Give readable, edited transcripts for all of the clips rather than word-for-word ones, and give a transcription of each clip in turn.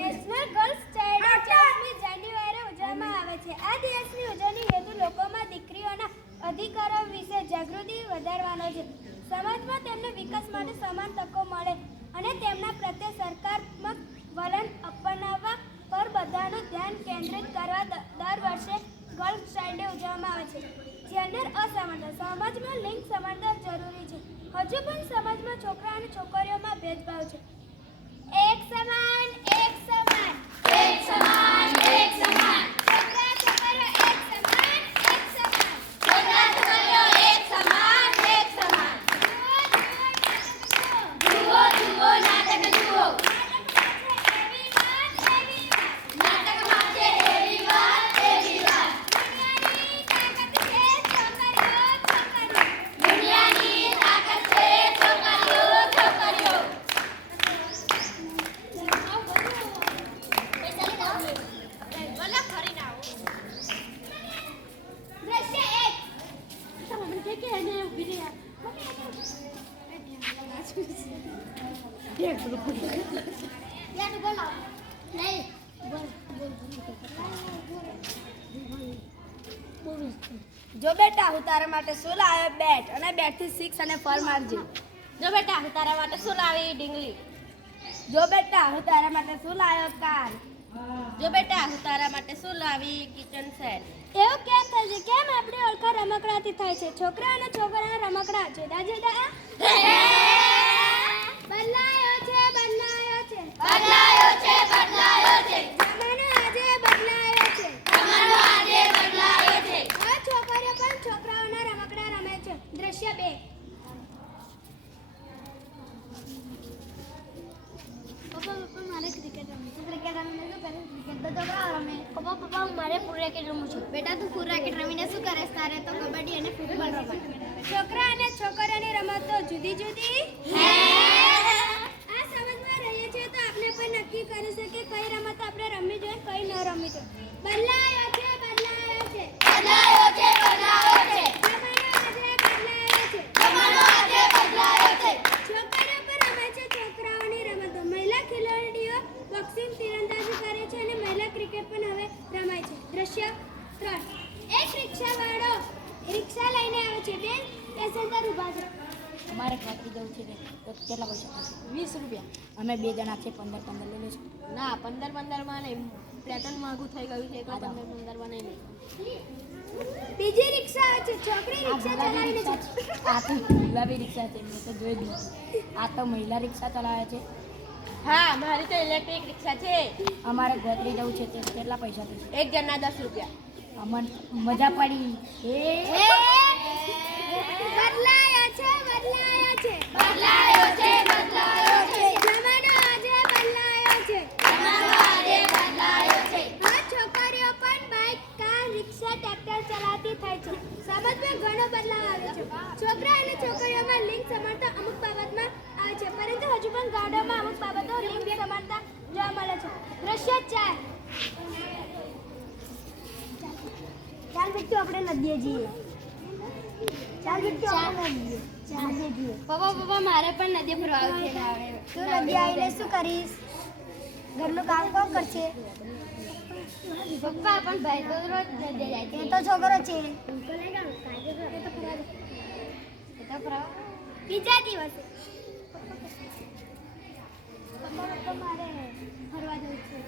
National girls child day 4મી જાન્યુઆરીએ ઉજવવામાં આવે છે. આ દિવસની ઉજવણી હેતુ લોકોમાં દીકરીઓના અધિકારો વિશે જાગૃતિ વધારવાનો છે. સમાજમાં તેમને વિકાસ માટે સમાન તકો મળે અને તેમના પ્રત્યે સકારાત્મક વલણ અપનાવવા પર બધાનું ધ્યાન કેન્દ્રિત કરવા દર વર્ષે ગર્લ્સ ચાઇલ્ડ ડે ઉજવવામાં આવે છે. જેન્ડર અસમાનતા. સમાજમાં લિંગ સમાનતા જરૂરી છે. હજુ પણ સમાજમાં છોકરા અને છોકરીઓમાં ભેદભાવ છે. એક સમાન એક સમાન એક સમાન એક સમાન છોકરા છોકરીઓ એક સમાન એક સમાન છોકરા છોકરીઓ એક સમાન એક સમાન જુઓ જુઓ નાટક જુઓ નાટકમાં છે એવી વાત દુનિયાની તાકાત છે છોકરીઓ છોકરીઓ જો બેટા હું તારા માટે શું લાવ્યો? બેટ અને બેટથી 6 અને ફળ મારજે. જો બેટા હું તારા માટે શું લાવી? ડીંગલી. જો બેટા હું તારા માટે શું લાવ્યો? કાર. જો બેટા હું તારા માટે શું લાવી? Kitchen set. એવું કેમ થાય છે? કેમ આપણી ઓળખાણ રમકડાથી થાય છે? છોકરા અને છોકરાના રમકડા જુદા જુદા બદલાયો છે બદલાયો છે બદલાયો છે બદલાયો છે જમાનો આજે બદલાયો છે તમારો આજે બદલાયો છે. હવે છોકરીઓ પણ છોકરાઓના રમકડા રમે છે. દ્રશ્ય 2. પપ્પા મારે ક્રિકેટ રમવું છે. ક્રિકેટ રમીને શું કરે? ક્રિકેટ તો છોકરાઓ રમે. પપ્પા મારે ફૂલ રેકેટ રમવું છે. બેટા તું ફૂલ રેકેટ રમીને શું કરે? તારે તો કબડ્ડી અને ફૂટબોલ રમે. છોકરા અને છોકરીઓની રમતો જુદી જુદી આ સમજમાં રહીએ છીએ તો આપણે પણ નક્કી કરી શકીએ કઈ રમત આપણે રમવી જોઈએ કઈ ન રમવી જોઈએ. બદલાયો છે બદલાયો છે બદલાયો છે બદલાયો છે જમાનો આજે બદલાયો છે. તમારો આજે બદલાયો છે. છોકરીઓ પણ રમે છે છોકરાઓની રમતો. મહિલા ખેલાડીઓ બોક્સિંગ તીરંદાજી કરે છે અને મહિલા ક્રિકેટ પણ હવે રમાય છે. દ્રશ્ય 3. એક રિક્ષાવાળો રિક્ષા લઈને આવે છે. બેન પેસેન્જર ઊભા છે. અમારે ખાતરી જવું છે તો કેટલા પૈસા થશે? 20 રૂપિયા. અમે 2 જણા છે 15 લઈ લઈશું. ના 15 માં નહીં. પેટ્રોલ મોંઘું થઈ ગયું છે એટલે 15 માં નહીં. બીજી રિક્ષા આવે છે. છોકરી રિક્ષા ચલાવીને છે. આ તો ગુલાબી રિક્ષા છે. મેં તો જોઈ જ નથી. આ તો મહિલા રિક્ષા ચલાવે છે. હા મારી તો ઇલેક્ટ્રિક રિક્ષા છે. અમારે ગોત્રી જવું છે તો કેટલા પૈસા થશે? એક જણના 10 રૂપિયા. અમને મજા પડી. બદલાયો છે બદલાયો છે બદલાયો છે બદલાયો છે જમાનો આજે બદલાયો છે તમારો આજે બદલાયો છે. હવે છોકરીઓ પણ બાઇક કાર રિક્ષા ટ્રેક્ટર ચલાવતી થાય છે. સમાજમાં ઘણો બદલાવ આવ્યો છે. છોકરા અને છોકરીઓમાં લિંગ સમાનતા અમુક બાબતમાં આવે છે પરંતુ હજુ પણ ગામડામાં અમુક બાબતો લિંગ સમાનતા જોવા મળે છે. દ્રશ્ય 4. ચાલ વ્યક્તિ આપણે નદીએ જઈએ. ચાલ વ્યક્તિ આપણે નદીએ જઈએ. પપ્પા મારે પણ નદી ફરવાનું છે. તું નદી આવીને શું કરીશ? ઘરનું કામ કોણ કરશે? પપ્પા પણ ભાઈ તો રોજ નદી જાય છે. એ તો છોકરો છે. બીજા દિવસે પપ્પા મારે ફરવા જવું છે.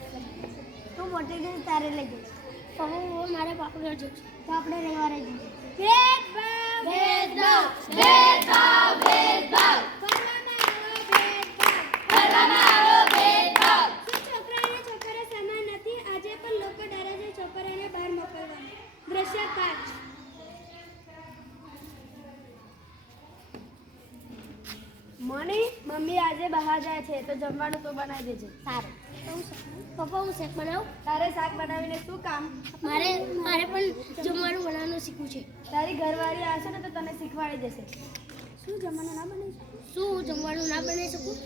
તું મોટી થઈ તારે લઈ જઈશ. પપ્પા મારે પાપડ જવું છે. તો આપણે રવિવારે જઈએ. ભેદભાવ ભેદભાવ ભેદભાવ ભેદભાવ કરવામાં કરવામાં આવો ભેદભાવ. આવો ભેદભાવ. શું છોકરા અને છોકરીઓ સમાન નથી? આજે પણ લોકો ડરે છે છોકરીઓને બહાર મોકલવાનું. દ્રશ્ય 5. મમ્મી આજે બહાર જાય છે તો જમવાનું તો બનાવી દેજે. સારું. પપ્પા હું શેક બનાવું? તારે શાક બનાવીને શું કામ? મારે પણ જમવાનું બનાવવાનું શીખવું છે. તારી ઘરવાળી આવશે ને તો તને શીખવાડી દેશે. શું જમવાનું ના બનાવી શકું? શું જમવાનું ના બનાવી શકું?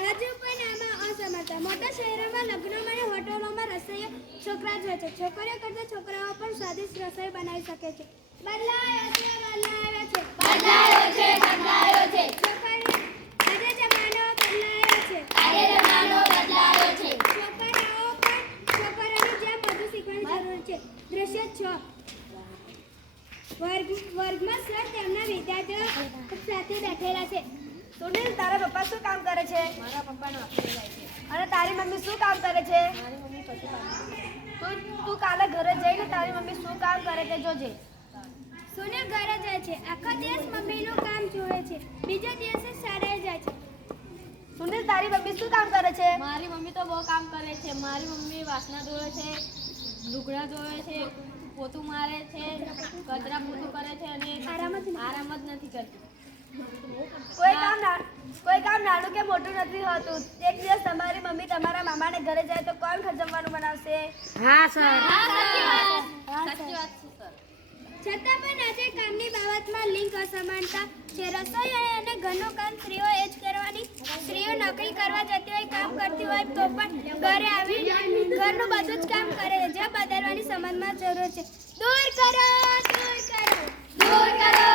હજુ પણ આમાં અસમાનતા. મોટા શહેરોમાં લગ્નોમાં અને હોટલોમાં રસોઈઓ છોકરા જ હોય છે. છોકરીઓ કરતાં છોકરાઓ પણ સ્વાદિષ્ટ રસોઈ બનાવી શકે છે. બદલાયો છે બદલાયો છે બદલાયો છે બદલાયો છે. છોકરી આજે જમાનો બદલાયો છે. આજે વર્ગમાં સર તેમના વિદ્યાર્થીઓ સાથે બેઠેલા છે. સુનિલ, તારા પપ્પા શું કામ કરે છે? મારા પપ્પાનો નોકરી જાય છે. અને તારી મમ્મી શું કામ કરે છે? મારી મમ્મી પશુપાલન. તું કાલે ઘરે જઈને તારી મમ્મી શું કામ કરે તે જોજે. સુનિલ ઘરે જાય છે. આખો દિવસ મમ્મીનું કામ જુએ છે. બીજા દિવસે શાળાએ જાય છે. સુનિલ, તારી મમ્મી શું કામ કરે છે? મારી મમ્મી તો બહુ કામ કરે છે. મારી મમ્મી વાસણા ધોવે છે, લુગડા ધોવે છે, પોતું મારે છે, કચરા પોતું કરે છે અને આરામ જ નથી કરતી. કોઈ કામ નાનું કે મોટું નથી હોતું. એક દિવસ તમારી મમ્મી તમારા મામાને ઘરે જાય તો કોણ જમવાનું બનાવશે? સાચી વાત છે સર. છતાં પણ આજે કામની બાબતમાં લિંગ અસમાનતા છે. રસોઈ અને ઘરનું કામ સ્ત્રીઓ એ જ કરવાની. સ્ત્રીઓ નોકરી કરવા જતી હોય, કામ કરતી હોય તો પણ ઘરે આવી ઘરનું બધું જ કામ કરે છે. જે બદલવાની સમાજમાં જરૂર છે. દૂર કરો, દૂર કરો, દૂર કરો.